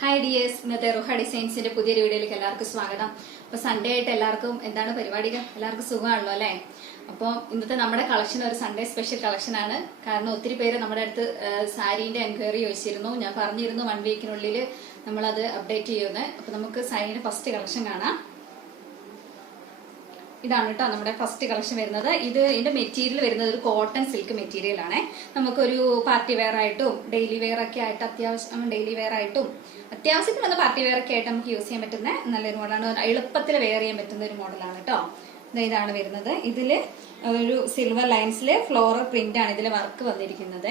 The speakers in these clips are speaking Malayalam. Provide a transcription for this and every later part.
ഹായ് ഡിയേഴ്സ്, ഇന്നത്തെ റുഹ ഡിസൈൻസിന്റെ പുതിയൊരു വീഡിയോയിലേക്ക് എല്ലാവർക്കും സ്വാഗതം. അപ്പൊ സൺഡേ ആയിട്ട് എല്ലാവർക്കും എന്താണ് പരിപാടികൾ? എല്ലാവർക്കും സുഖമാണല്ലോ അല്ലെ? അപ്പോൾ ഇന്നത്തെ നമ്മുടെ കളക്ഷൻ ഒരു സൺഡേ സ്പെഷ്യൽ കളക്ഷൻ ആണ്. കാരണം ഒത്തിരി പേര് നമ്മുടെ അടുത്ത് സാരീന്റെ എൻക്വയറി ചോദിച്ചിരുന്നു. ഞാൻ പറഞ്ഞിരുന്നു 1 വീക്കിനുള്ളിൽ നമ്മളത് അപ്ഡേറ്റ് ചെയ്യുന്നത്. അപ്പൊ നമുക്ക് സാരീന്റെ ഫസ്റ്റ് കളക്ഷൻ കാണാം. ഇതാണ് കേട്ടോ നമ്മുടെ ഫസ്റ്റ് കളക്ഷൻ വരുന്നത്. ഇതിന്റെ മെറ്റീരിയൽ വരുന്നത് ഒരു കോട്ടൺ സിൽക്ക് മെറ്റീരിയൽ ആണ്. നമുക്കൊരു പാർട്ടി വെയർ ആയിട്ടും ഡെയിലി വെയർ ഒക്കെ ആയിട്ട് അത്യാവശ്യത്തിന് വന്ന പാർട്ടി വെയർ ഒക്കെ ആയിട്ട് നമുക്ക് യൂസ് ചെയ്യാൻ പറ്റുന്ന നല്ലൊരു മോഡലാണ്. എളുപ്പത്തിൽ വെയർ ചെയ്യാൻ പറ്റുന്ന ഒരു മോഡലാണ് കേട്ടോ. ഇതാണ് വരുന്നത്. ഇതില് ഒരു സിൽവർ ലൈൻസില് ഫ്ലോറൽ പ്രിന്റ് ആണ് ഇതിൽ വർക്ക് വന്നിരിക്കുന്നത്.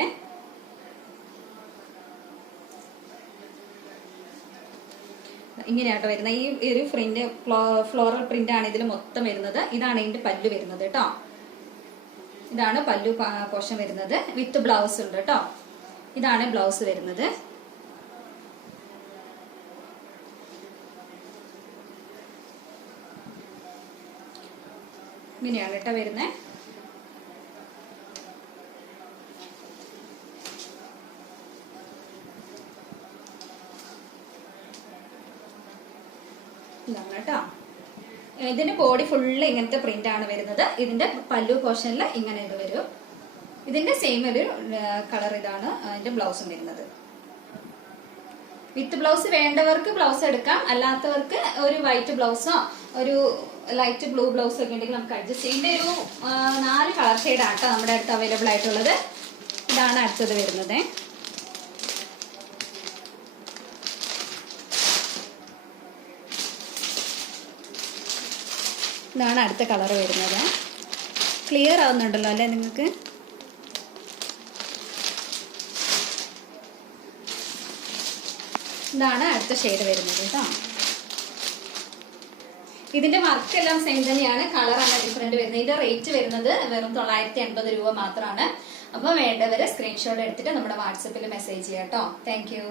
ഇങ്ങനെയാട്ടോ വരുന്നത്. ഈ ഒരു പ്രിന്റ് ഫ്ലോറൽ പ്രിന്റ് ആണ് ഇതിൽ മൊത്തം വരുന്നത്. ഇതാണ് ഇതിന്റെ പല്ലു വരുന്നത് കേട്ടോ. ഇതാണ് പല്ലു പോർഷൻ വരുന്നത്. വിത്ത് ബ്ലൗസ് ഉണ്ട് കേട്ടോ. ഇതാണ് ബ്ലൗസ് വരുന്നത്. ഇങ്ങനെയാണ് കേട്ടോ വരുന്നത്. ഇതാണ് കേട്ടോ. ഇതിന്റെ ബോഡി ഫുള്ള് ഇങ്ങനത്തെ പ്രിന്റ് ആണ് വരുന്നത്. ഇതിന്റെ പല്ലു പോർഷനിൽ ഇങ്ങനെ ഇത് വരും. ഇതിന്റെ സെയിം ഒരു കളർ ഇതാണ് അതിന്റെ ബ്ലൗസും വരുന്നത്. വിത്ത് ബ്ലൗസ് വേണ്ടവർക്ക് ബ്ലൗസ് എടുക്കാം, അല്ലാത്തവർക്ക് ഒരു വൈറ്റ് ബ്ലൗസോ ഒരു ലൈറ്റ് ബ്ലൂ ബ്ലൗസോ ഒക്കെ ഉണ്ടെങ്കിൽ നമുക്ക് അഡ്ജസ്റ്റ് ചെയ്യാം. ഇതിന്റെ ഒരു 4 കളർ ഷെയ്ഡാണ് കേട്ടോ നമ്മുടെ അടുത്ത് അവൈലബിൾ ആയിട്ടുള്ളത്. ഇതാണ് അടുത്തത് വരുന്നത്. ഇതാണ് അടുത്ത കളർ വരുന്നത്. ക്ലിയർ ആവുന്നുണ്ടല്ലോ അല്ലെ നിങ്ങൾക്ക്? ഇതാണ് അടുത്ത ഷെയ്ഡ് വരുന്നത് കേട്ടോ. ഇതിന്റെ വർക്ക് എല്ലാം സെയിം തന്നെയാണ്, കളറാണ് ഡിഫറെന്റ് വരുന്നത്. ഇതിന്റെ റേറ്റ് വരുന്നത് വെറും 980 രൂപ മാത്രമാണ്. അപ്പൊ വേണ്ടവര് സ്ക്രീൻഷോട്ട് എടുത്തിട്ട് നമ്മുടെ വാട്സപ്പിൽ മെസ്സേജ് ചെയ്യാം കേട്ടോ. Thank you.